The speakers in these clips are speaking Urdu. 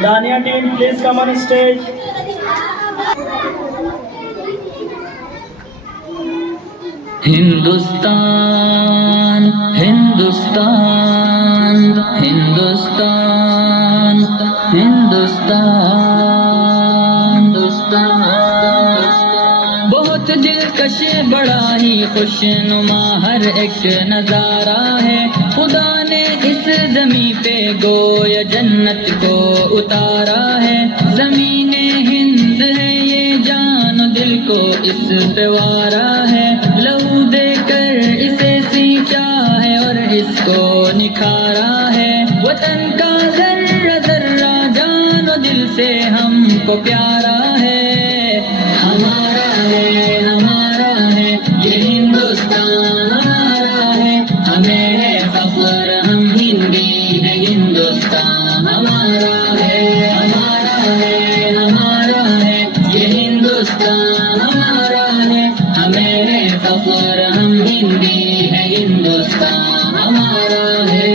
Dania team, please come on stage. Hindustan Hindustan Hindustan Hindustan Hindustan بہت دلکش بڑا ہی خوش نما ہر ایک نظارہ ہے خدا نے اس زمین پہ گویا جنت کو اتارا ہے زمین ہند ہے یہ جان و دل کو اس پہ وارا ہے لہو دے کر اسے سینچا ہے اور اس کو نکھارا ہے وطن کا ذرہ ذرہ جان و دل سے ہم کو پیارا ہے ہمارا ہے یہ ہندوستان ہمارا ہے ہمیں ہے فخر ہم ہندی ہے ہندوستان ہمارا ہے یہ ہندوستان ہمارا ہے ہمیں ہے فخر ہم ہندی ہے ہندوستان ہمارا ہے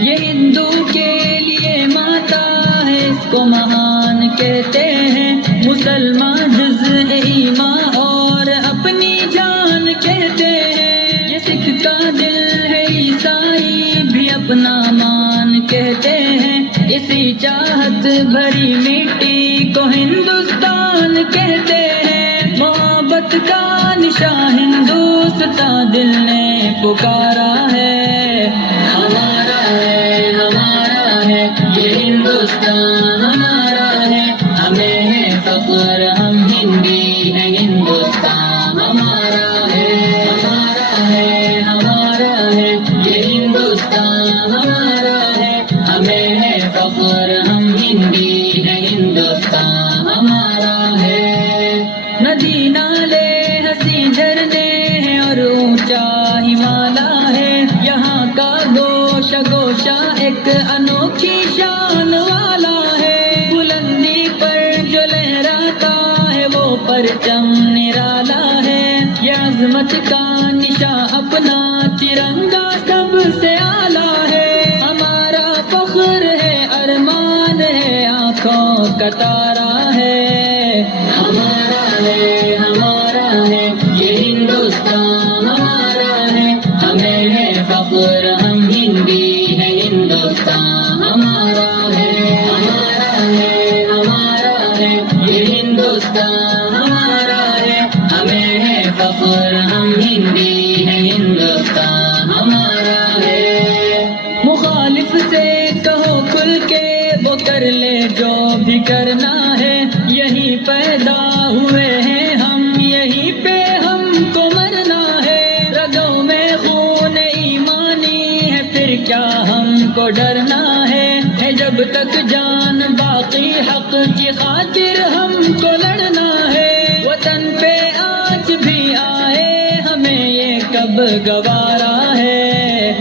یہ ہندو کے لیے ماتا ہے اس کو مہان کہتے ہیں مسلمان جزء ایمان اور اپنی جان کہتے ہیں یہ سکھ کا دل ہے عیسائی بھی اپنا مان کہتے ہیں اسی چاہت بھری مٹی کو ہندوستان کہتے ہیں محبت کا نشان ہندوستان دل نے پکارا ہے ہمارا ہے یہ ہندوستان ہمارا ہے ہمیں ہے فخر ہم ہندی ہے ہندوستان ہمارا ہے یہ ہندوستان ہمارا ہے ہمیں ہے فخر ہم ہندی ہے ہندوستان ہمارا ہے ندی نالے ہنسی جھرنے ہیں اور اونچا ہمالا ہے یہاں کا گوشہ ایک انوکھی شان والا ہے بلندی پر جو لہراتا ہے وہ پرچم نرالا ہے یہ عظمت کا نشاں اپنا ترنگا سب سے اعلیٰ ہے ہمارا فخر ہے ارمان ہے آنکھوں کا تارا ہے ہمارا ہے یہ ہندوستان ہمارا ہے ہمیں ہے فخر ہم ہندی ہے ہندوستان ہمارا ہے یہ ہندوستان ہمارا ہے ہمیں ہے فخر ہم ہندی ہے ہندوستان ہمارا ہے مخالف سے کہو کھل کے وہ کر لے جو بھی کرنا ہے یہی پیدا ہوئے ہیں ہم یہیں پہ ہم کو مرنا ہے رگوں میں خون ایمانی ہے پھر کیا ہم کو ڈرنا ہے جب تک جان باقی حق کی خاطر ہم کو لڑنا ہے وطن پہ آج بھی آئے ہمیں یہ کب گوارا ہے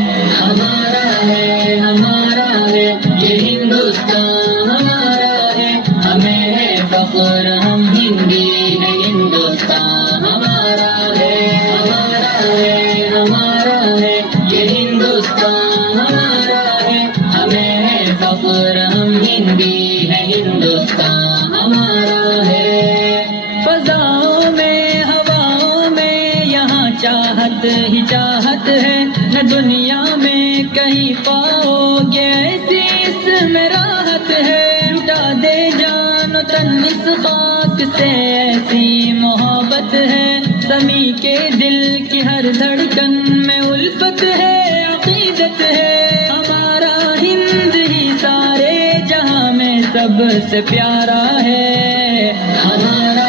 ہمارا ہے یہ ہندوستان ہمارا ہے ہمیں ہے فخر ہم ہندی ہے ہندوستان ہمارا ہے یہ ہندوستان ہمارا ہے ہمیں ہے فخر ہم ہندی ہے ہندوستان ہمارا ہے فضاؤں میں ہواؤں میں یہاں چاہت ہی چاہت ہے نہ دنیا میں کہیں پاؤ گے ایسی اس میں راحت ہے لٹا دے جان و تن اس خاک سے ایسی محبت ہے سمی کے دل کی ہر دھڑکن میں الفت ہے عقیدت ہے ہمارا ہند ہی سارے جہاں میں سب سے پیارا ہے ہمارا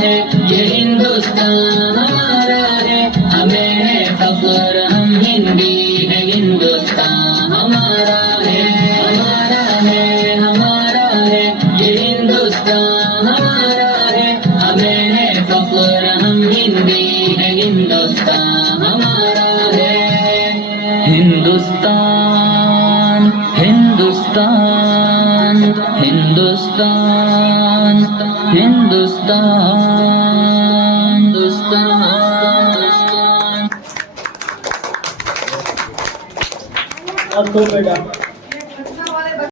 ہے یہ ہندوستان ہمارا ہے ہمیں ہے فخر ہم ہندی ہے ہندوستان ہمارا ہے یہ ہندوستان ہمارا ہے ہمیں ہے فخر ہم ہندی ہے ہندوستان ہمارا ہے ہندوستان ہندوستان ہندوستان ہندوستان اب تو بیٹا